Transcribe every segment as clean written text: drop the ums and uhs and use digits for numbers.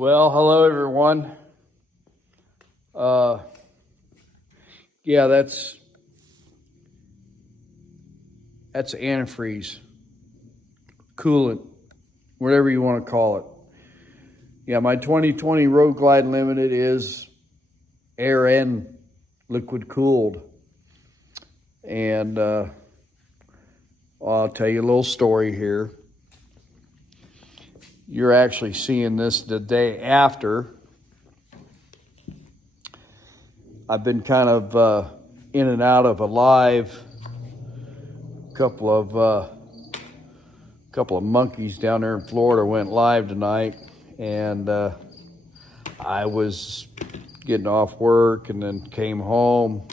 Well, hello everyone. Uh, yeah, that's antifreeze, coolant, whatever you want to call it. Yeah, my 2020 Road Glide Limited is air and liquid cooled, and I'll tell you a little story here. You're actually seeing this the day after. I've been kind of in and out of a live. Couple of monkeys down there in Florida went live tonight, and I was getting off work and then came home,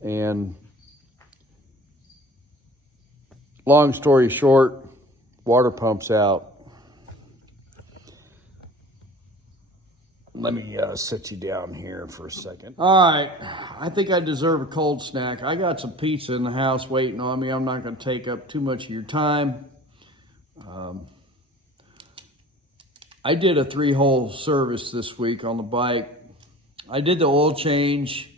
and long story short, water pump's out. Let me sit you down here for a second. All right, I think I deserve a cold snack. I got some pizza in the house waiting on me. I'm not going to take up too much of your time. I did a 3-hole service this week on the bike. I did the oil change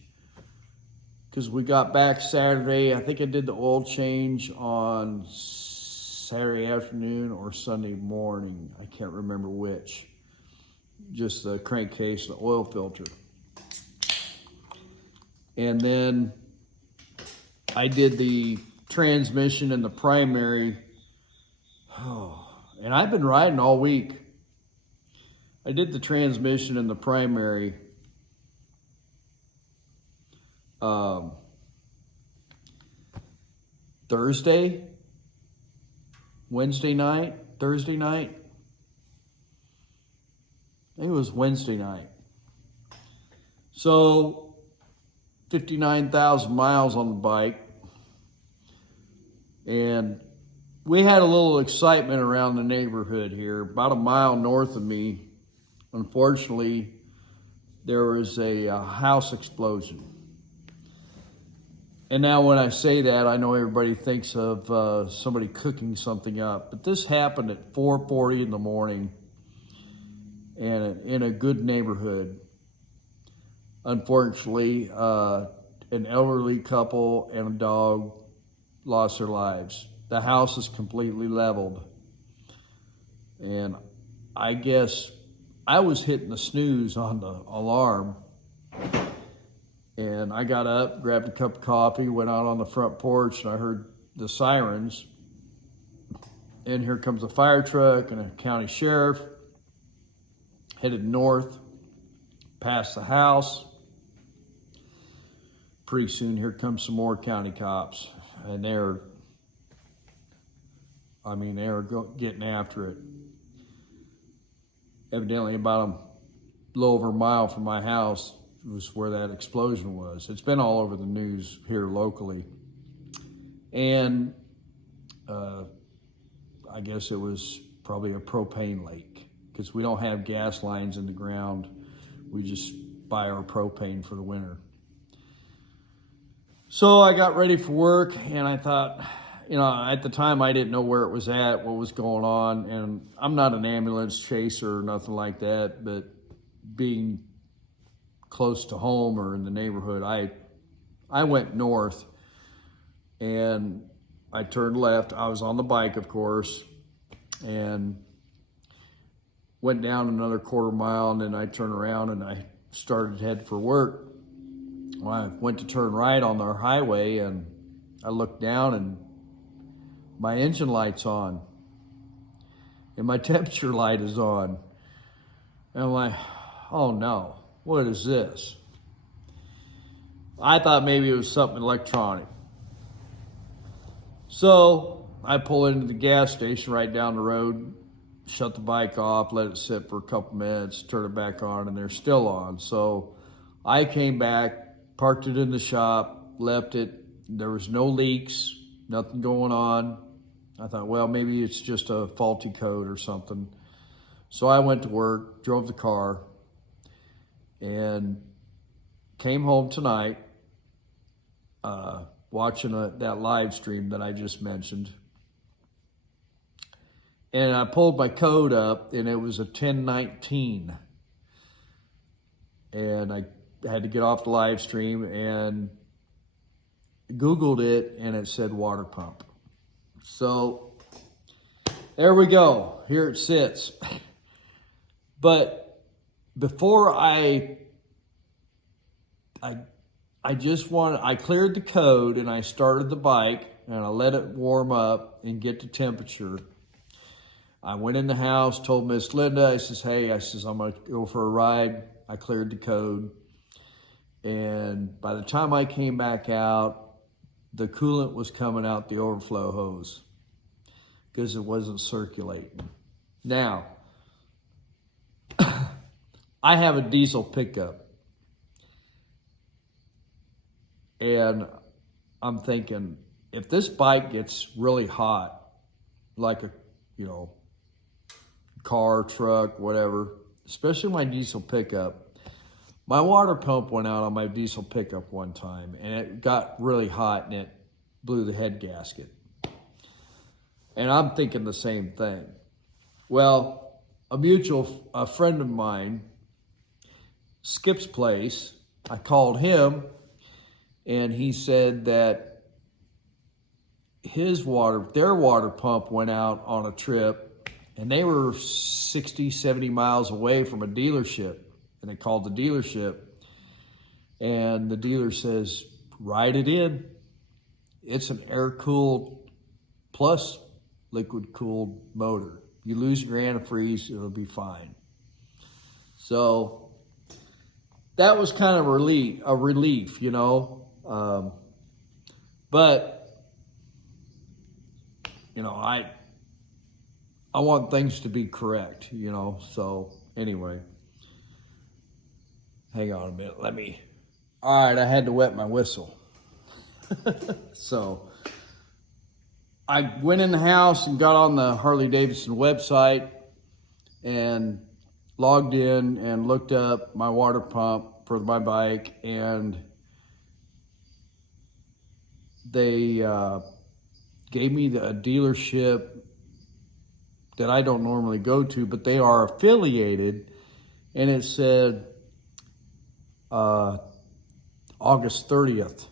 because we got back Saturday. I think I did the oil change on Saturday afternoon or Sunday morning. I can't remember which. Just the crankcase, the oil filter. And then I did the transmission and the primary. And I've been riding all week. I did the transmission and the primary Thursday, Thursday night. I think it was Wednesday night. So 59,000 miles on the bike. And we had a little excitement around the neighborhood here. About a mile north of me, unfortunately, there was a house explosion. And now when I say that, I know everybody thinks of somebody cooking something up. But this happened at 4:40 in the morning. And in a good neighborhood. Unfortunately, an elderly couple and a dog lost their lives. The house is completely leveled. And I guess I was hitting the snooze on the alarm. And I got up, grabbed a cup of coffee, went out on the front porch, and I heard the sirens. And here comes a fire truck and a county sheriff. Headed north, past the house. Pretty soon, here comes some more county cops, and they're getting after it. Evidently, about a little over a mile from my house was where that explosion was. It's been all over the news here locally, and I guess it was probably a propane leak, because we don't have gas lines in the ground. We just buy our propane for the winter. So I got ready for work, and I thought, at the time I didn't know where it was at, what was going on, and I'm not an ambulance chaser or nothing like that, but being close to home or in the neighborhood, I went north, and I turned left. I was on the bike, of course, and went down another quarter mile, and then I turned around and I started to head for work. Well, I went to turn right on our highway, and I looked down, and my engine light's on, and my temperature light is on. And I'm like, oh no, what is this? I thought maybe it was something electronic. So I pull into the gas station right down the road, shut the bike off, let it sit for a couple minutes, turn it back on, and they're still on. So I came back, parked it in the shop, left it. There was no leaks, nothing going on. I thought, well, maybe it's just a faulty code or something. So I went to work, drove the car, and came home tonight, watching that live stream that I just mentioned. And I pulled my code up, and it was a 1019. And I had to get off the live stream and Googled it, and it said water pump. So there we go. Here it sits. But before I cleared the code, and I started the bike, and I let it warm up and get the temperature. I went in the house, told Miss Linda, I says, hey, I'm going to go for a ride. I cleared the code. And by the time I came back out, the coolant was coming out the overflow hose because it wasn't circulating. Now, I have a diesel pickup. And I'm thinking, if this bike gets really hot, like a, car, truck, whatever, especially my diesel pickup, my water pump went out on my diesel pickup one time, and it got really hot, and it blew the head gasket. And I'm thinking the same thing. Well, a friend of mine, Skip's place, I called him, and he said that their water pump went out on a trip, and they were 60, 70 miles away from a dealership. And they called the dealership, and the dealer says, ride it in. It's an air-cooled plus liquid-cooled motor. You lose your antifreeze, it'll be fine. So that was kind of a relief, but, I want things to be correct, so anyway. Hang on a minute, all right, I had to wet my whistle. So I went in the house and got on the Harley Davidson website and logged in and looked up my water pump for my bike, and they gave me a dealership that I don't normally go to, but they are affiliated, and it said August 30th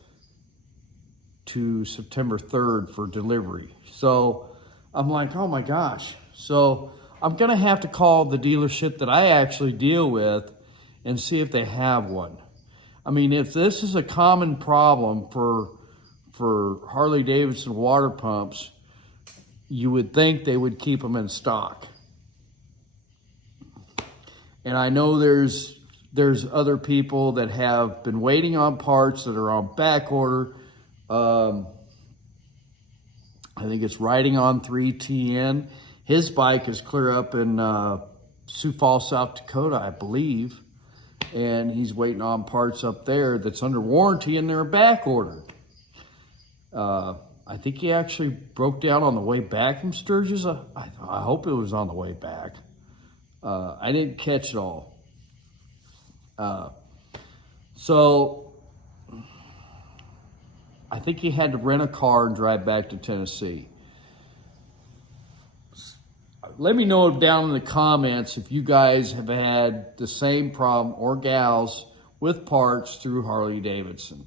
to September 3rd for delivery. So I'm like, oh my gosh. So I'm going to have to call the dealership that I actually deal with and see if they have one. I mean, if this is a common problem for Harley Davidson water pumps, you would think they would keep them in stock. And I know there's other people that have been waiting on parts that are on back order. I think it's Riding on 3TN. His bike is clear up in Sioux Falls, South Dakota, I believe. And he's waiting on parts up there that's under warranty, and they're back ordered. I think he actually broke down on the way back from Sturgis. I hope it was on the way back. I didn't catch it all. So I think he had to rent a car and drive back to Tennessee. Let me know down in the comments if you guys have had the same problem, or gals, with parts through Harley Davidson.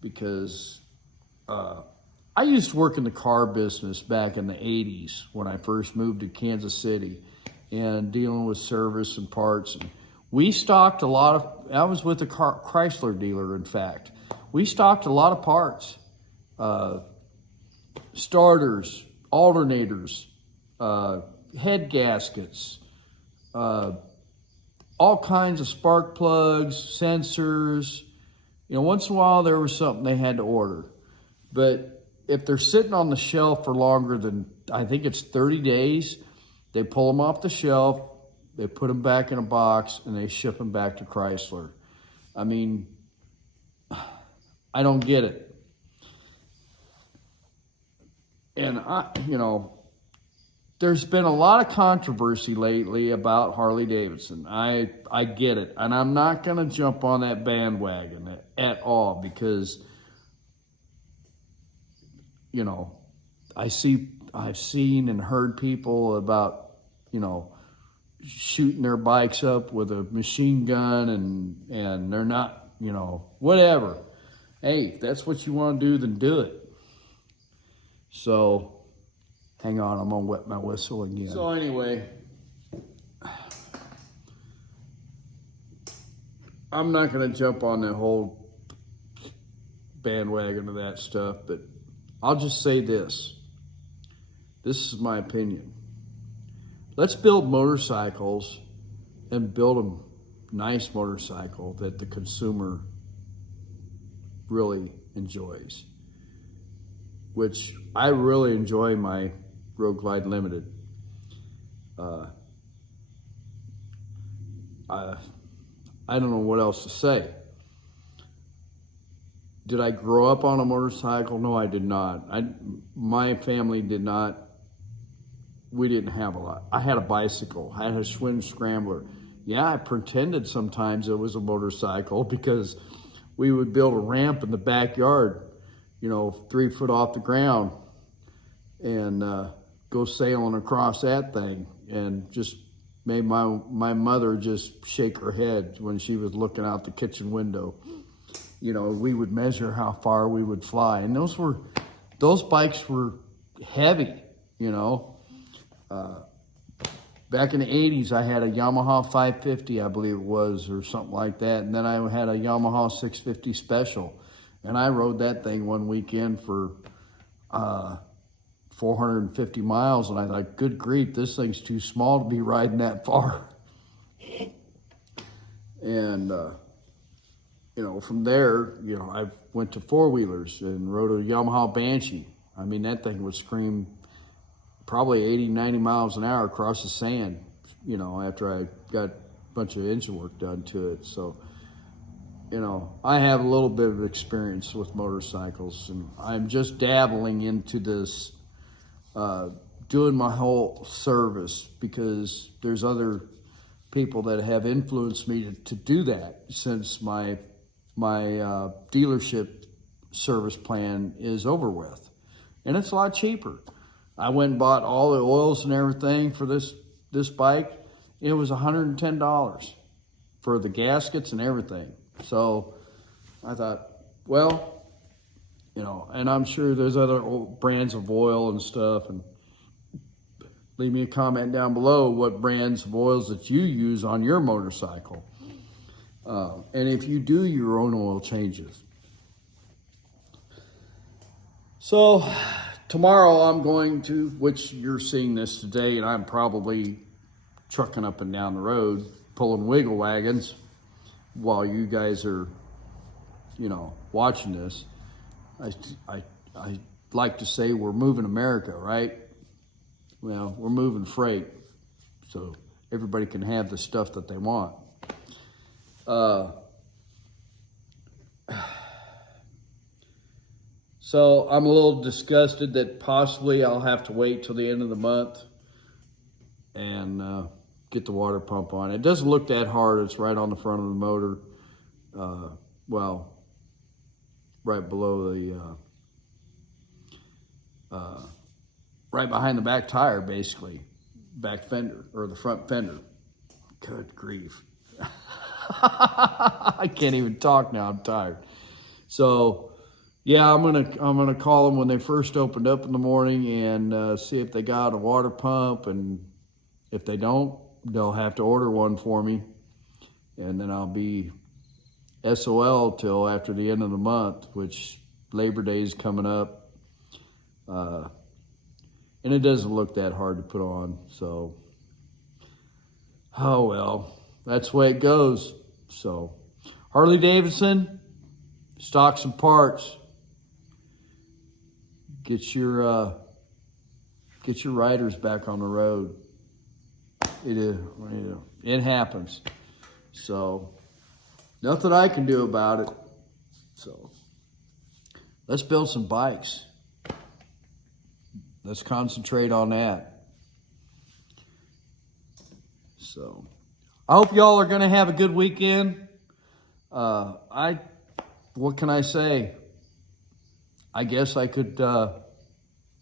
Because I used to work in the car business back in the 80s when I first moved to Kansas City, and dealing with service and parts. And we stocked I was with a Chrysler dealer, in fact. We stocked a lot of parts. Starters, alternators, head gaskets, all kinds of spark plugs, sensors. Once in a while there was something they had to order. But if they're sitting on the shelf for longer than, I think it's 30 days, they pull them off the shelf, they put them back in a box, and they ship them back to Chrysler. I mean, I don't get it. And there's been a lot of controversy lately about Harley Davidson. I get it. And I'm not going to jump on that bandwagon at all, because, I've seen and heard people about, you know, shooting their bikes up with a machine gun and they're not, you know, whatever. Hey, if that's what you want to do, then do it. So, hang on, I'm gonna wet my whistle again. So anyway, I'm not gonna jump on the whole bandwagon of that stuff, but I'll just say this. This is my opinion. Let's build motorcycles and build a nice motorcycle that the consumer really enjoys, which I really enjoy my Road Glide Limited. I don't know what else to say. Did I grow up on a motorcycle? No, I did not. My family did not. We didn't have a lot. I had a bicycle. I had a Schwinn Scrambler. Yeah, I pretended sometimes it was a motorcycle because we would build a ramp in the backyard, you know, 3 foot off the ground, and go sailing across that thing, and just made my mother just shake her head when she was looking out the kitchen window. You know, we would measure how far we would fly, and those bikes were heavy, you know. Back in the 80s, I had a Yamaha 550, I believe it was, or something like that. And then I had a Yamaha 650 Special. And I rode that thing one weekend for 450 miles. And I thought, good grief, this thing's too small to be riding that far. And, you know, from there, you know, I went to four-wheelers and rode a Yamaha Banshee. I mean, that thing would scream probably 80, 90 miles an hour across the sand, you know, after I got a bunch of engine work done to it. So, you know, I have a little bit of experience with motorcycles, and I'm just dabbling into this, doing my whole service, because there's other people that have influenced me to do that, since my dealership service plan is over with, and it's a lot cheaper. I went and bought all the oils and everything for this bike. It was $110 for the gaskets and everything. So I thought, well, you know, and I'm sure there's other brands of oil and stuff. And leave me a comment down below what brands of oils that you use on your motorcycle. And if you do your own oil changes. So tomorrow I'm going to, which you're seeing this today, and I'm probably trucking up and down the road, pulling wiggle wagons while you guys are, you know, watching this. I like to say we're moving America, right? Well, we're moving freight, so everybody can have the stuff that they want. So I'm a little disgusted that possibly I'll have to wait till the end of the month and get the water pump on. It doesn't look that hard. It's right on the front of the motor. Well, right below the, right behind the back tire, basically. Back fender, or the front fender. Good grief. I can't even talk now, I'm tired. So, yeah, I'm gonna call them when they first opened up in the morning and see if they got a water pump, and if they don't, they'll have to order one for me, and then I'll be SOL till after the end of the month, which Labor Day is coming up, and it doesn't look that hard to put on. So, oh well, that's the way it goes. So, Harley Davidson, stock some parts. Get your riders back on the road. It happens. So nothing I can do about it. So let's build some bikes. Let's concentrate on that. So I hope y'all are going to have a good weekend. What can I say? I guess I could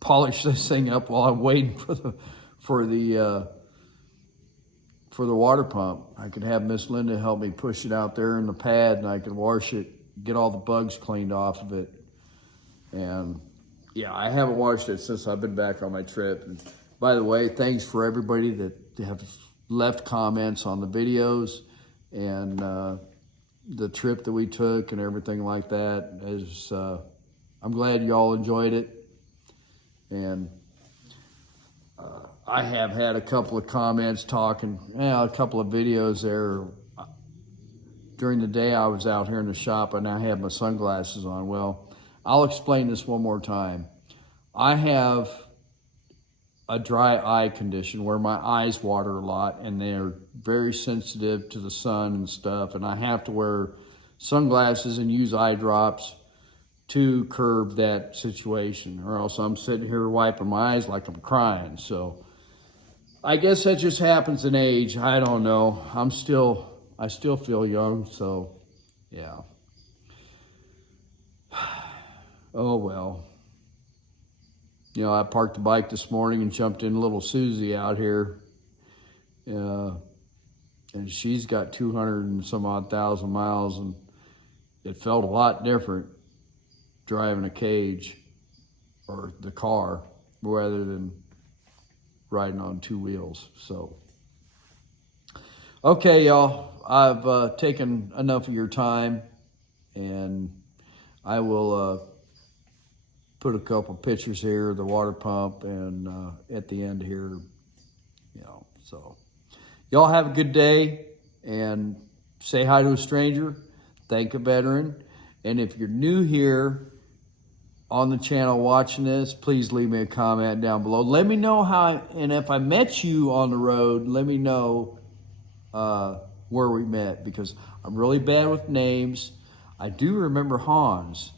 polish this thing up while I'm waiting for the water pump. I could have Miss Linda help me push it out there in the pad, and I could wash it, get all the bugs cleaned off of it. And yeah, I haven't washed it since I've been back on my trip. And by the way, thanks for everybody that have left comments on the videos and the trip that we took and everything like that. I'm glad you all enjoyed it. And I have had a couple of comments talking, a couple of videos there. During the day I was out here in the shop and I had my sunglasses on. Well, I'll explain this one more time. I have a dry eye condition where my eyes water a lot and they're very sensitive to the sun and stuff, and I have to wear sunglasses and use eye drops to curb that situation, or else I'm sitting here wiping my eyes like I'm crying. So I guess that just happens in age. I don't know. I still feel young, so yeah. Oh well. You know, I parked the bike this morning and jumped in little Susie out here. And she's got 200 and some odd thousand miles, and it felt a lot different driving a cage or the car rather than riding on two wheels. So, okay, y'all, I've taken enough of your time, and I will put a couple pictures here of the water pump and at the end here, so y'all have a good day and say hi to a stranger, thank a veteran, and if you're new here on the channel watching this, please leave me a comment down below. Let me know and if I met you on the road, let me know where we met, because I'm really bad with names. I do remember Hans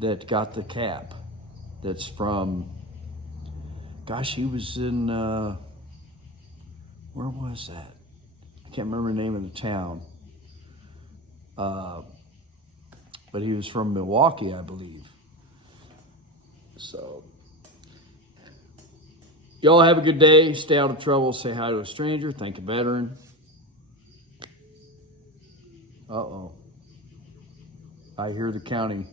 that got the cap. That's from, gosh, he was in, where was that? I can't remember the name of the town. But he was from Milwaukee, I believe. So, y'all have a good day. Stay out of trouble. Say hi to a stranger. Thank a veteran. Uh-oh. I hear the county.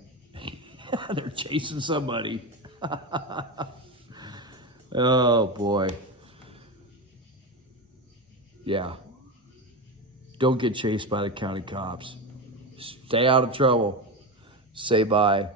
They're chasing somebody. Oh, boy. Yeah. Don't get chased by the county cops. Stay out of trouble. Say bye.